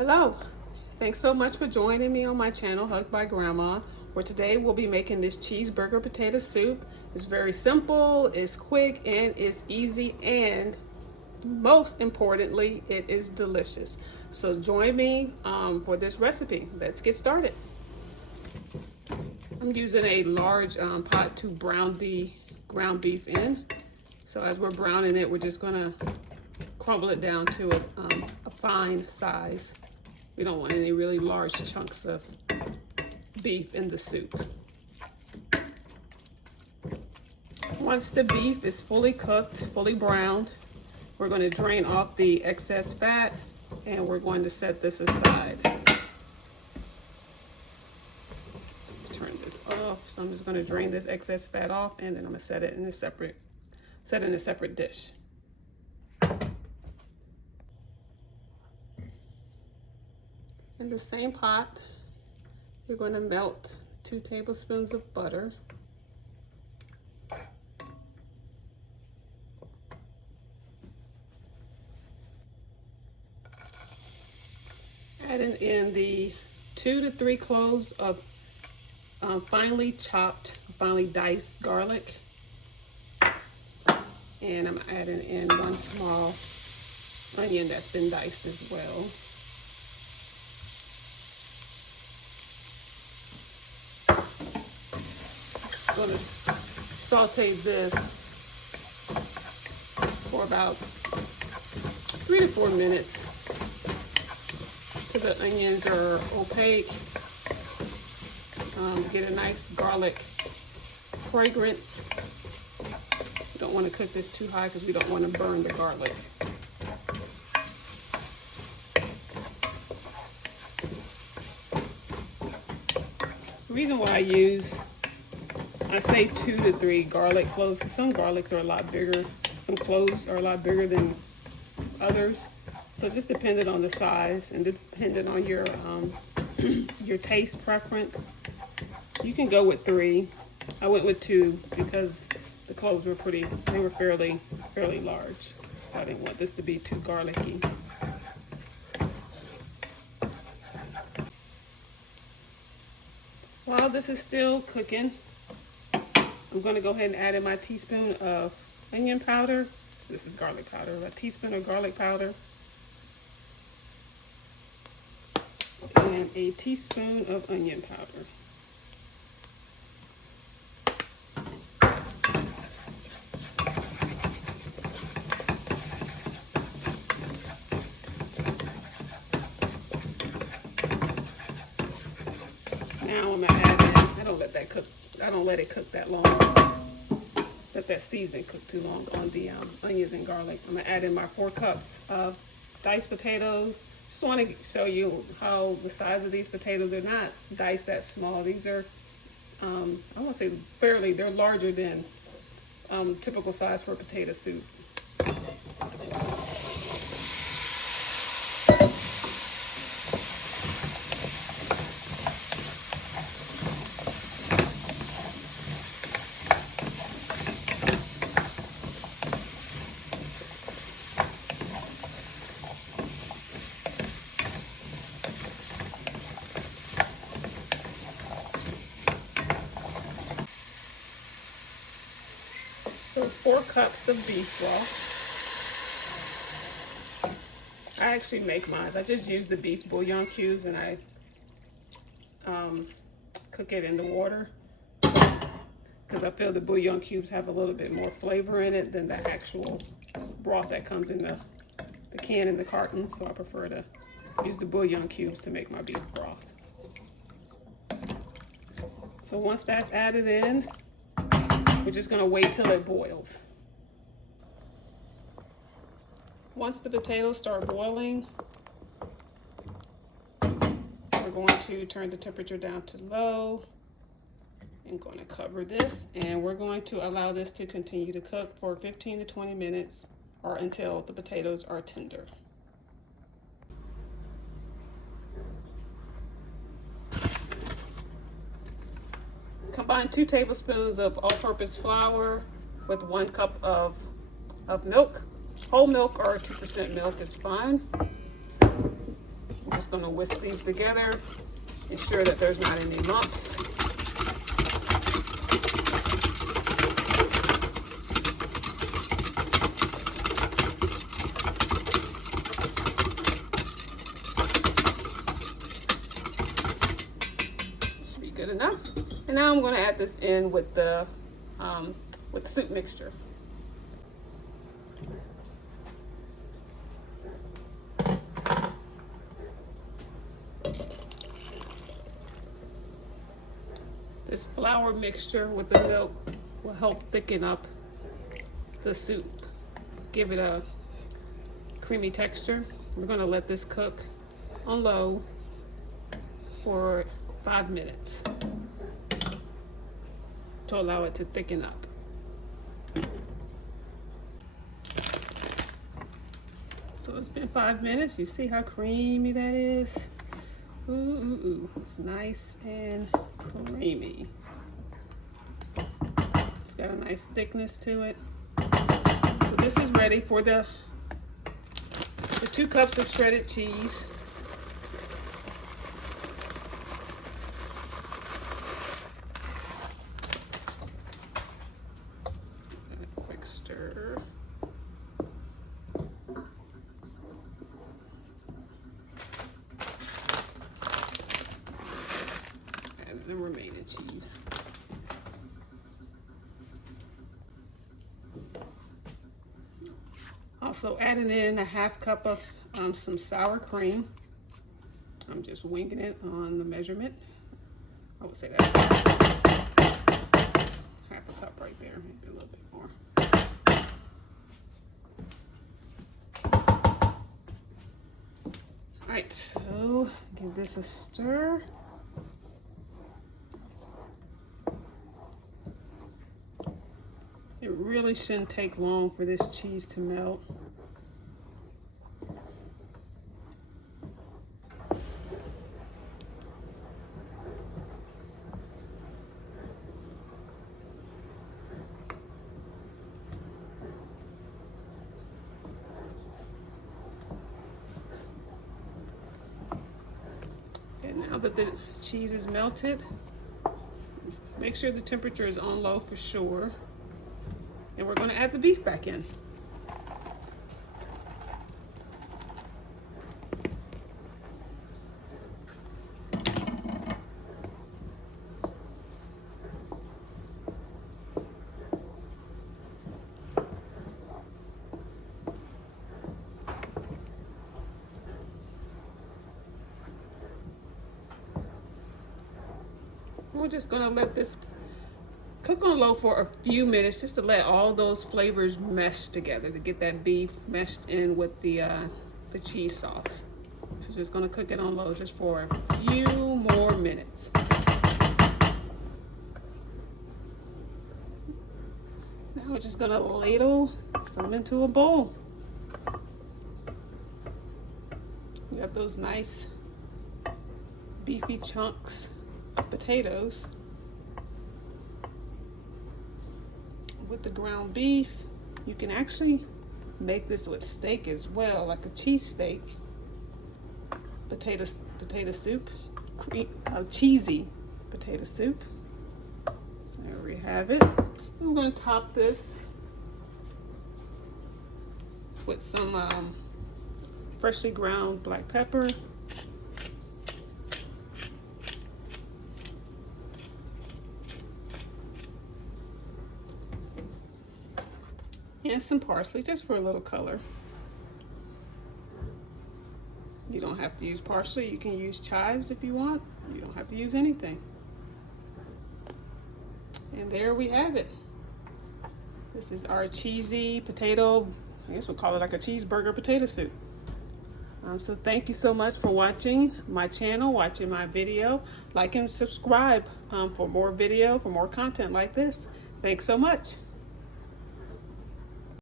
Hello, thanks so much for joining me on my channel, Hugged by Grandma, where today we'll be making this cheeseburger potato soup. It's very simple, it's quick, and it's easy, and most importantly, it is delicious. So join me for this recipe. Let's get started. I'm using a large pot to brown the ground beef in. So as we're browning it, we're just gonna crumble it down to a fine size. We don't want any really large chunks of beef in the soup. Once the beef is fully cooked, fully browned, we're going to drain off the excess fat and we're going to set this aside. Turn this off. So I'm just going to drain this excess fat off and then I'm going to set it in a separate dish. In the same pot, you're going to melt 2 tablespoons of butter. Adding in the 2 to 3 cloves of finely chopped, finely diced garlic. And I'm adding in 1 small onion that's been diced as well. I'm going to saute this for about 3 to 4 minutes till the onions are opaque. Get a nice garlic fragrance. You don't want to cook this too high because we don't want to burn the garlic. The reason why I say 2 to 3 garlic cloves, because some garlics are a lot bigger, some cloves are a lot bigger than others. So just depending on the size and depending on your your taste preference, you can go with 3. I went with 2 because the cloves were fairly large. So I didn't want this to be too garlicky. While this is still cooking, I'm going to go ahead and add in my teaspoon of onion powder. This is garlic powder. A teaspoon of garlic powder. And a teaspoon of onion powder. Now I'm going to add in, I don't let it cook that long. Let that season cook too long on the onions and garlic. I'm going to add in my 4 cups of diced potatoes. Just want to show you how the size of these potatoes are not diced that small. These are, I want to say they're larger than typical size for a potato soup. So 4 cups of beef broth. I actually make mine. I just use the beef bouillon cubes and I cook it in the water because I feel the bouillon cubes have a little bit more flavor in it than the actual broth that comes in the can in the carton. So I prefer to use the bouillon cubes to make my beef broth. So once that's added in, we're just going to wait till it boils. Once the potatoes start boiling, we're going to turn the temperature down to low. I'm going to cover this and we're going to allow this to continue to cook for 15 to 20 minutes or until the potatoes are tender. Combine 2 tablespoons of all-purpose flour with 1 cup of milk. Whole milk or 2% milk is fine. I'm just going to whisk these together, ensure that there's not any lumps. Should be good enough. And now I'm going to add this in with the soup mixture. This flour mixture with the milk will help thicken up the soup, give it a creamy texture. We're going to let this cook on low for 5 minutes to allow it to thicken up. So it's been 5 minutes. You see how creamy that is? Ooh, ooh, ooh. It's nice and creamy. It's got a nice thickness to it. So this is ready for the 2 cups of shredded cheese. A quick stir. The remaining cheese. Also adding in a half cup of some sour cream. I'm just winging it on the measurement. I would say that half a cup right there, maybe a little bit more. All right, so give this a stir. It really shouldn't take long for this cheese to melt. And now that the cheese is melted, make sure the temperature is on low for sure. And we're going to add the beef back in. We're just going to let this cook on low for a few minutes just to let all those flavors mesh together, to get that beef meshed in with the cheese sauce. So just going to cook it on low just for a few more minutes. Now we're just going to ladle some into a bowl. You got those nice beefy chunks of potatoes with the ground beef. You can actually make this with steak as well, like a cheese steak. Potato soup, cheesy potato soup. So there we have it. And we're going to top this with some freshly ground black pepper. And some parsley, just for a little color. You don't have to use parsley. You can use chives if you want. You don't have to use anything. And there we have it. This is our cheesy potato, I guess we'll call it like a cheeseburger potato soup. So thank you so much for watching my channel, watching my video. Like and subscribe for more video, for more content like this. Thanks so much.